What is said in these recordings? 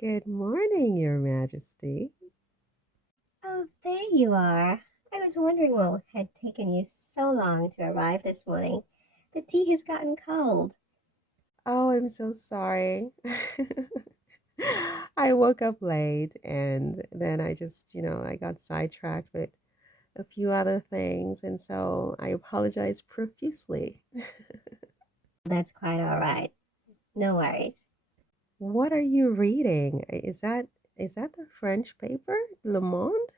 Good morning, Your Majesty. Oh, there you are. I was wondering what had taken you so long to arrive this morning. The tea has gotten cold. Oh, I'm so sorry. I woke up late and then I got sidetracked with a few other things, and so I apologize profusely. That's quite all right. No worries. What are you reading? Is that the French paper, Le Monde?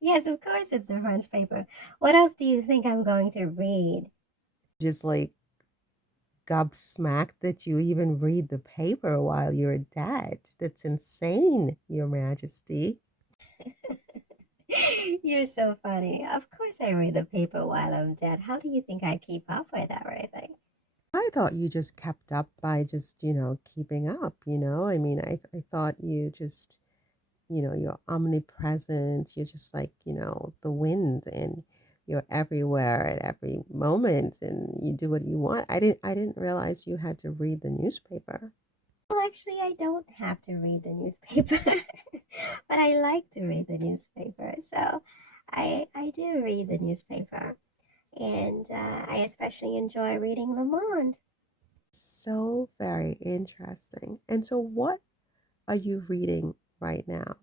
Yes, of course it's a French paper. What else do you think I'm going to read? Just like gobsmacked that you even read the paper while you're dead. That's insane, Your Majesty. You're so funny. Of course I read the paper while I'm dead. How do you think I keep up with everything? I thought you just kept up by just keeping up. I mean, I thought you're omnipresent. You're just like the wind, and you're everywhere at every moment and you do what you want. I didn't realize you had to read the newspaper. Well, actually, I don't have to read the newspaper, but I like to read the newspaper. So I do read the newspaper, and I especially enjoy reading Le Monde. So very interesting. And so what are you reading right now?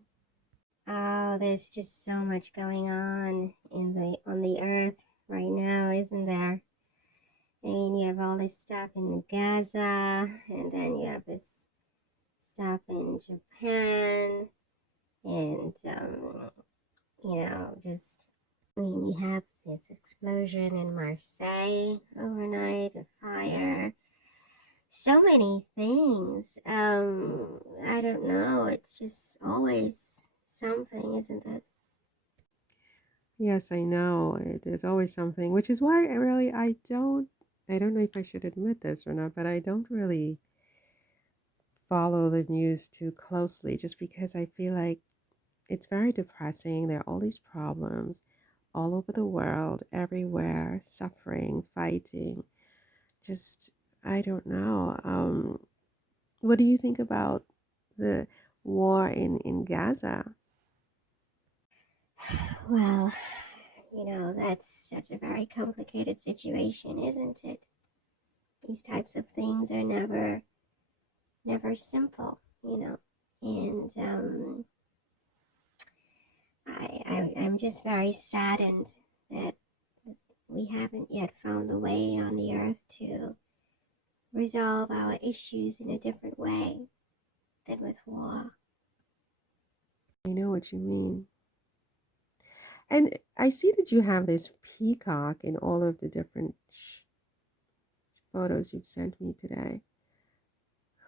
Oh, there's just so much going on the earth right now, isn't there? I mean, you have all this stuff in Gaza, and then you have this stuff in Japan, and just I mean, you have this explosion in Marseille overnight, a fire, so many things. I don't know. It's just always something, isn't it? Yes, I know. There's always something, which is why I don't know if I should admit this or not, but I don't really follow the news too closely just because I feel like it's very depressing. There are all these problems all over the world, everywhere, suffering, fighting. Just, I don't know. What do you think about the war in Gaza? Well, that's a very complicated situation, isn't it? These types of things are never simple, And I'm just very saddened that we haven't yet found a way on the earth to resolve our issues in a different way than with war. I know what you mean. And I see that you have this peacock in all of the different photos you've sent me today.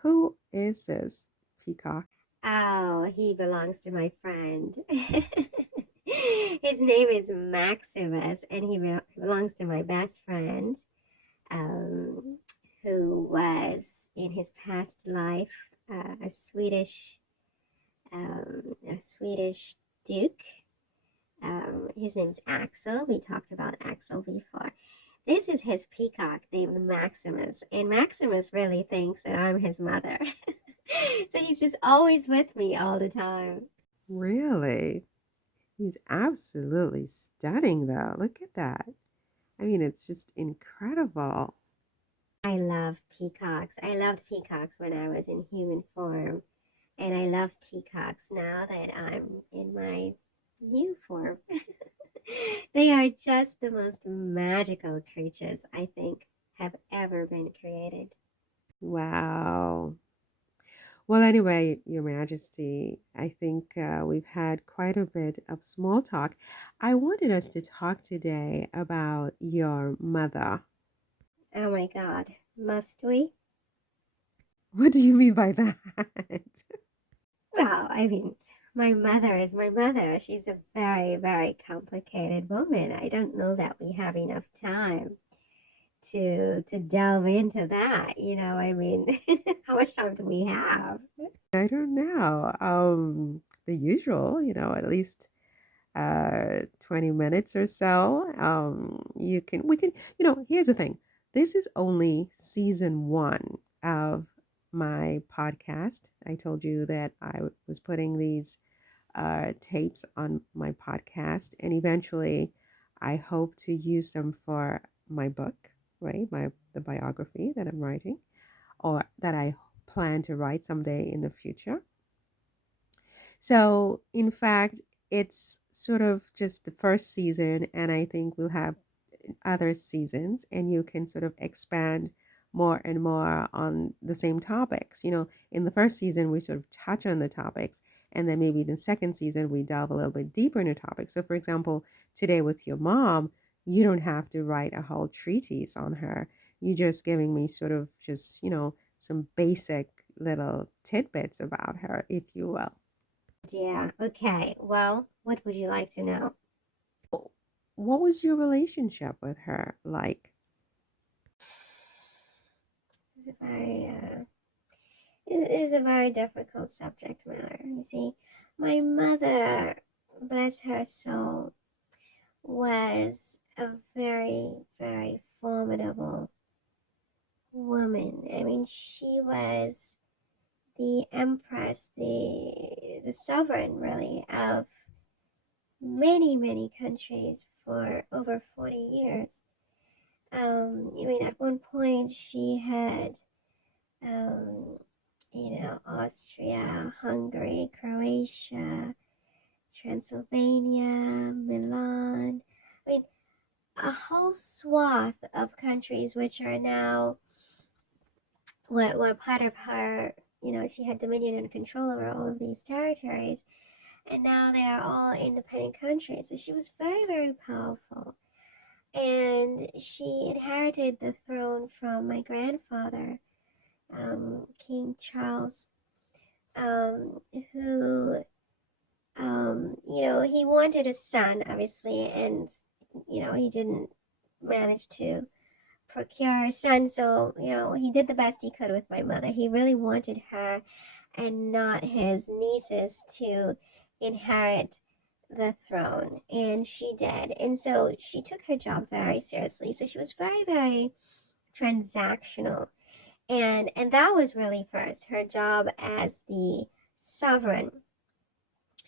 Who is this peacock? Oh, he belongs to my friend. His name is Maximus, and he belongs to my best friend, um, who was in his past life a Swedish duke. His name's Axel. We talked about Axel before. This is his peacock named Maximus, and Maximus really thinks that I'm his mother. So he's just always with me all the time. Really? He's absolutely stunning, though. Look at that. I mean, it's just incredible. I love peacocks. I loved peacocks when I was in human form, and I love peacocks now that I'm in my new form. They are just the most magical creatures I think have ever been created. Wow. Well, anyway, Your Majesty, I think we've had quite a bit of small talk. I wanted us to talk today about your mother. Oh my God, must we? What do you mean by that? Well, I mean, my mother is my mother. She's a very complicated woman. I don't know that we have enough time to delve into that. I mean, how much time do we have? I don't know. The usual at least 20 minutes or so. We can, here's the thing. This is only season one of my podcast. I told you that I was putting these tapes on my podcast, and eventually I hope to use them for my book, right? The biography that I'm writing, or that I plan to write someday in the future. So, in fact, it's sort of just the first season, and I think we'll have other seasons, and you can sort of expand more and more on the same topics. In the first season, we sort of touch on the topics, and then maybe in the second season, we delve a little bit deeper into topics. So, for example, today with your mom, you don't have to write a whole treatise on her. You're just giving me sort of just, some basic little tidbits about her, if you will. Yeah, okay. Well, what would you like to know? What was your relationship with her like? It's a very, it is a very difficult subject matter. You see, my mother, bless her soul, was a very, very formidable woman. I mean, she was the empress, the sovereign, really, of many, many countries for over 40 years. I mean, at one point she had, um, Austria, Hungary, Croatia, Transylvania, Milan. I mean, a whole swath of countries which are now were part of her. She had dominion and control over all of these territories, and now they are all independent countries. So she was very, very powerful. And she inherited the throne from my grandfather, King Charles, who, he wanted a son, obviously, and, he didn't manage to procure a son. So, he did the best he could with my mother. He really wanted her and not his nieces to inherit the throne, and she did. And so she took her job very seriously. So she was very, very transactional, and that was really first her job as the sovereign.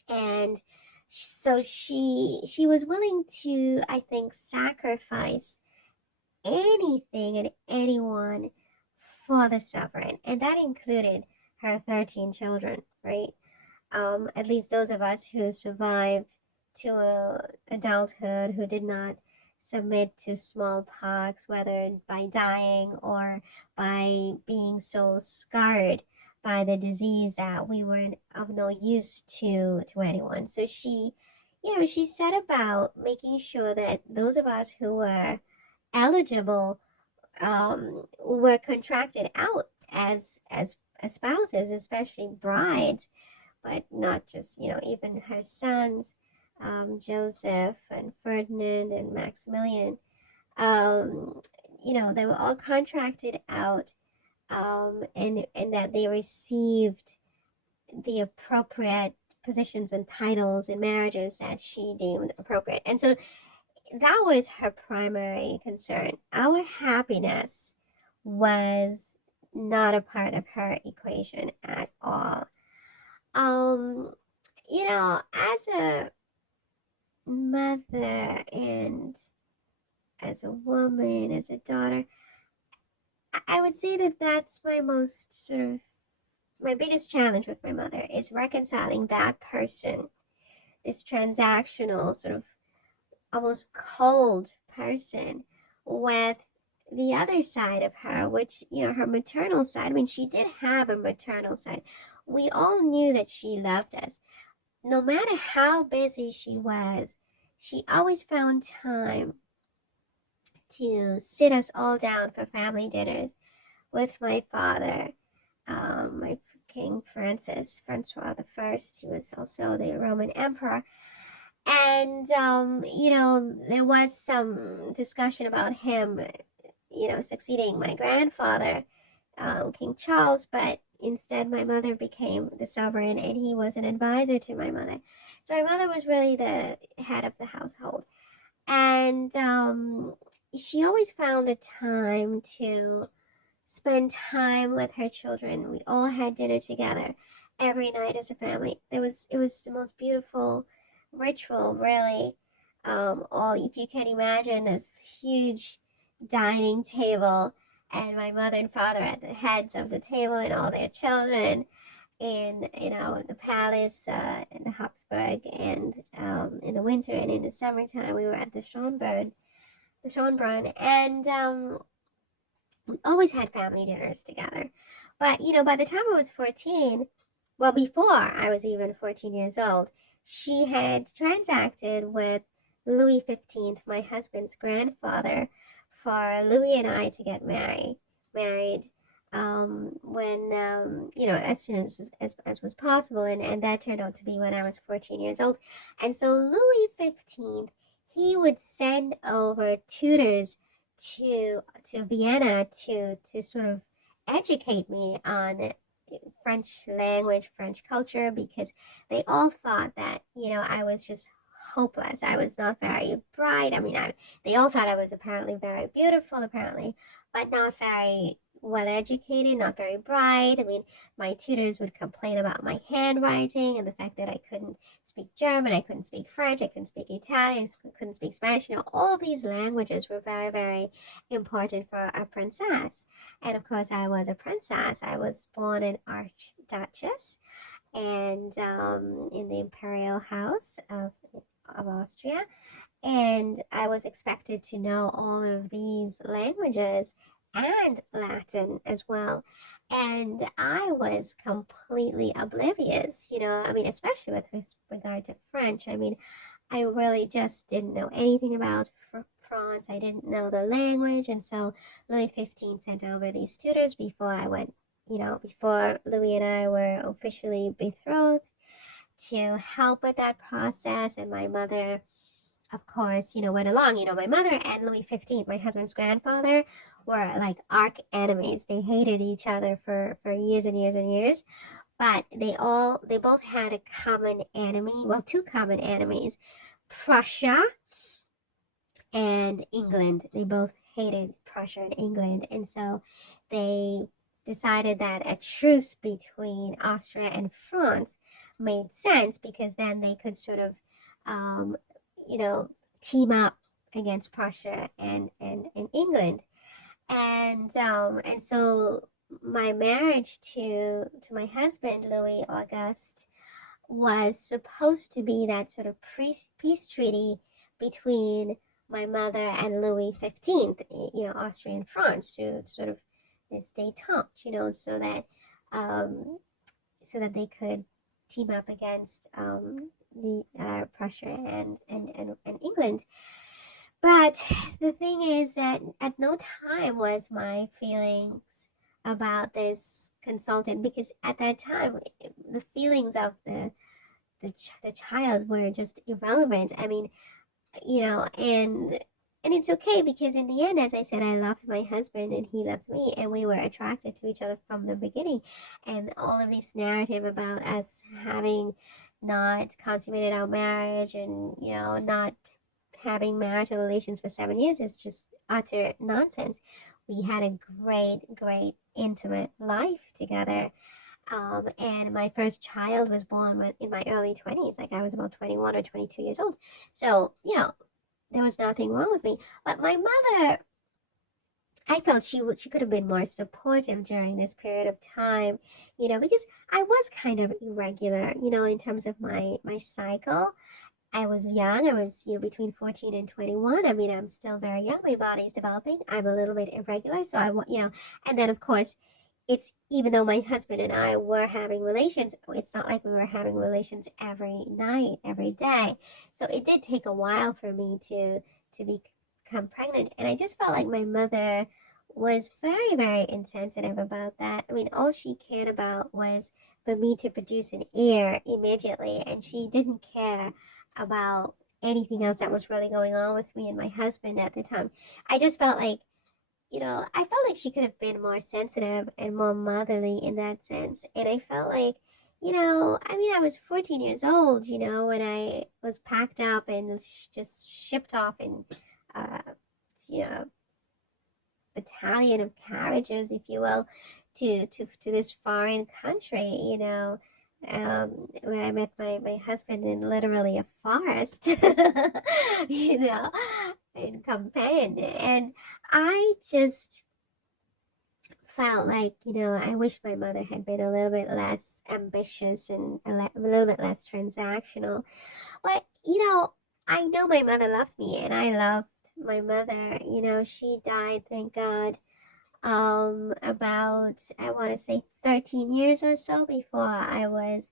And so she was willing to, I think, sacrifice anything and anyone for the sovereign, and that included her 13 children, right? At least those of us who survived to adulthood, who did not submit to smallpox, whether by dying or by being so scarred by the disease that we were of no use to anyone. So she set about making sure that those of us who were eligible were contracted out as spouses, especially brides, but not just, even her sons, Joseph and Ferdinand and Maximilian. Um, they were all contracted out, and that they received the appropriate positions and titles and marriages that she deemed appropriate. And so that was her primary concern. Our happiness was not a part of her equation at all. Um, as a mother and as a woman, as a daughter, I would say that that's my most sort of my biggest challenge with my mother is reconciling that person, this transactional sort of almost cold person, with the other side of her, which, her maternal side. I mean, she did have a maternal side. We all knew that she loved us. No matter how busy she was, she always found time to sit us all down for family dinners with my father, my King Francois the First. He was also the Roman Emperor. And, there was some discussion about him, succeeding my grandfather, King Charles, but instead my mother became the sovereign and he was an advisor to my mother. So my mother was really the head of the household. And she always found the time to spend time with her children. We all had dinner together every night as a family. It was the most beautiful ritual, really. All if you can imagine this huge dining table and my mother and father at the heads of the table and all their children in the palace in the Habsburg, and in the winter and in the summertime we were at the Schönbrunn, and we always had family dinners together. But, by the time I was 14, well, before I was even 14 years old, she had transacted with Louis XV, my husband's grandfather, for Louis and I to get married when, as soon as was possible. And that turned out to be when I was 14 years old. And so Louis XV, he would send over tutors to Vienna to sort of educate me on French language, French culture, because they all thought that I was just hopeless. I was not very bright. I mean, they all thought I was apparently very beautiful, apparently, but not very well educated, not very bright. I mean, my tutors would complain about my handwriting and the fact that I couldn't speak German, I couldn't speak French, I couldn't speak Italian, I couldn't speak Spanish. All of these languages were very, very important for a princess. And of course, I was a princess. I was born an archduchess, and in the imperial house of Austria. And I was expected to know all of these languages and Latin as well. And I was completely oblivious, I mean, especially with regard to French. I mean, I really just didn't know anything about France. I didn't know the language. And so Louis XV sent over these tutors before I went, before Louis and I were officially betrothed, to help with that process. And my mother, of course, went along. My mother and Louis XV, my husband's grandfather, were like arch enemies. They hated each other for years and years and years. But they both had a common enemy, well, two common enemies: Prussia and England. They both hated Prussia and England. And so they decided that a truce between Austria and France made sense, because then they could sort of, um, you know, team up against Prussia and England. And so my marriage to my husband, Louis Auguste, was supposed to be that sort of peace treaty between my mother and Louis XV, Austria and France, to sort of this détente, um, so that they could team up against the Prussia and England. But the thing is that at no time was my feelings about this consultant, because at that time the feelings of the child were just irrelevant. I mean, and it's okay, because in the end, as I said, I loved my husband and he loved me, and we were attracted to each other from the beginning. And all of this narrative about us having not consummated our marriage, and not having marital relations for 7 years, is just utter nonsense. We had a great, great intimate life together. And my first child was born in my early 20s, like I was about 21 or 22 years old. So, there was nothing wrong with me. But my mother, I felt she could have been more supportive during this period of time, because I was kind of irregular, in terms of my cycle. I was young. I was, between 14 and 21. I mean, I'm still very young. My body's developing. I'm a little bit irregular. So and then of course, it's, even though my husband and I were having relations, it's not like we were having relations every night, every day. So it did take a while for me to become pregnant. And I just felt like my mother was very, very insensitive about that. I mean, all she cared about was for me to produce an heir immediately, and she didn't care about anything else that was really going on with me and my husband at the time. I just felt like, I felt like she could have been more sensitive and more motherly in that sense. And I felt like, I mean, I was 14 years old, when I was packed up and just shipped off in, uh, you know, battalion of carriages, if you will, to this foreign country, where I met my husband in literally a forest, in Campaign. And I just felt like, I wish my mother had been a little bit less ambitious and a little bit less transactional. But, I know my mother loved me and I loved my mother. She died, thank God, about, I want to say 13 years or so before I was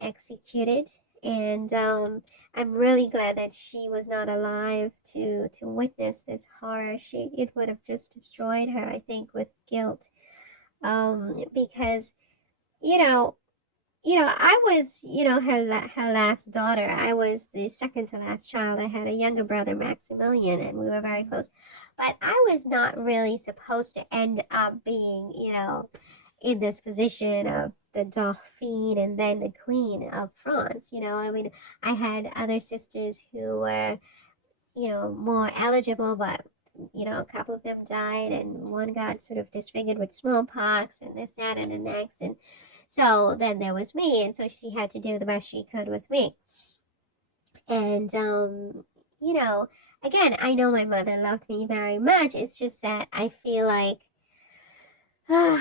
executed. And I'm really glad that she was not alive to witness this horror. It would have just destroyed her, I think, with guilt. Because you know, I was, her last daughter. I was the second to last child. I had a younger brother, Maximilian, and we were very close. But I was not really supposed to end up being, in this position of the Dauphine and then the Queen of France. I mean, I had other sisters who were, more eligible, but a couple of them died, and one got sort of disfigured with smallpox, and this, that, and the next, and so then there was me, and so she had to do the best she could with me. And you know, again, I know my mother loved me very much. It's just that I feel like, were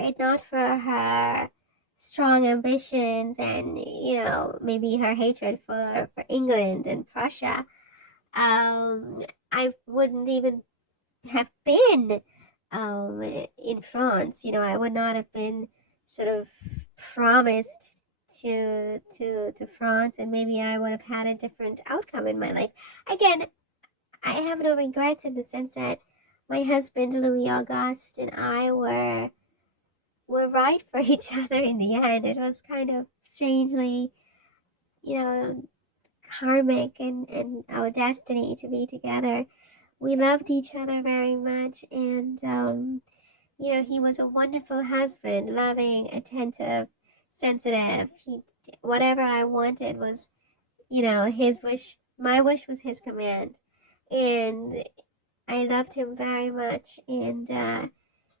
it not for her strong ambitions and maybe her hatred for England and Prussia, I wouldn't even have been in France. I would not have been sort of promised to France, and maybe I would have had a different outcome in my life. Again, I have no regrets in the sense that my husband Louis Auguste and I were right for each other in the end. It was kind of strangely, you know, karmic and our destiny to be together. We loved each other very much, and he was a wonderful husband, loving, attentive, sensitive. Whatever I wanted was, his wish. My wish was his command, and I loved him very much. And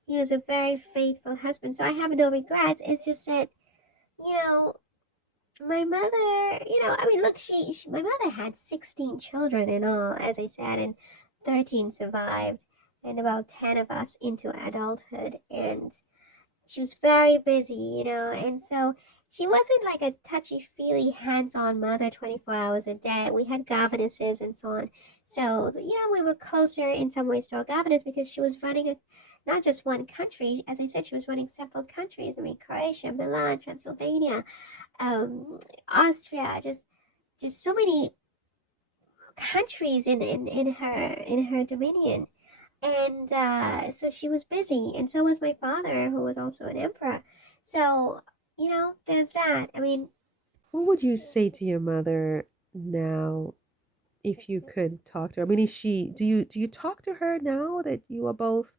he was a very faithful husband. So I have no regrets. It's just that, you know, my mother, I mean, look, my mother had 16 children in all, as I said, and 13 survived, and about 10 of us into adulthood. And she was very busy, and so she wasn't like a touchy-feely, hands-on mother 24 hours a day. We had governesses and so on. So, we were closer in some ways to our governess because she was running not just one country. As I said, she was running several countries. I mean, Croatia, Milan, Transylvania, Austria, just so many countries in her dominion. And so she was busy, and so was my father, who was also an emperor. So, there's that. I mean, What would you say to your mother now if you could talk to her? I mean, is she do you talk to her now that you are both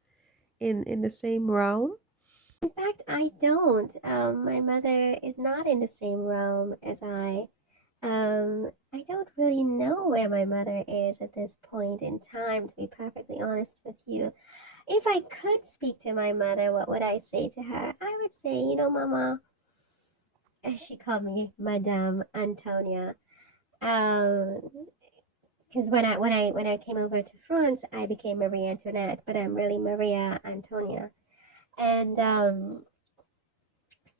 in the same realm? in fact, I don't. My mother is not in the same realm as I. I don't really know where my mother is at this point in time, to be perfectly honest with you. If I could speak to my mother, what would I say to her? I would say, Mama, she called me Madame Antonia. Um, because when I came over to France, I became Marie Antoinette, but I'm really Maria Antonia. And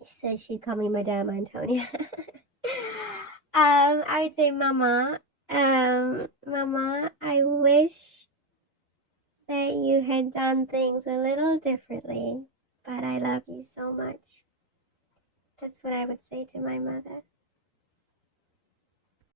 so she called me Madame Antonia. I would say, Mama, I wish that you had done things a little differently, but I love you so much. That's what I would say to my mother.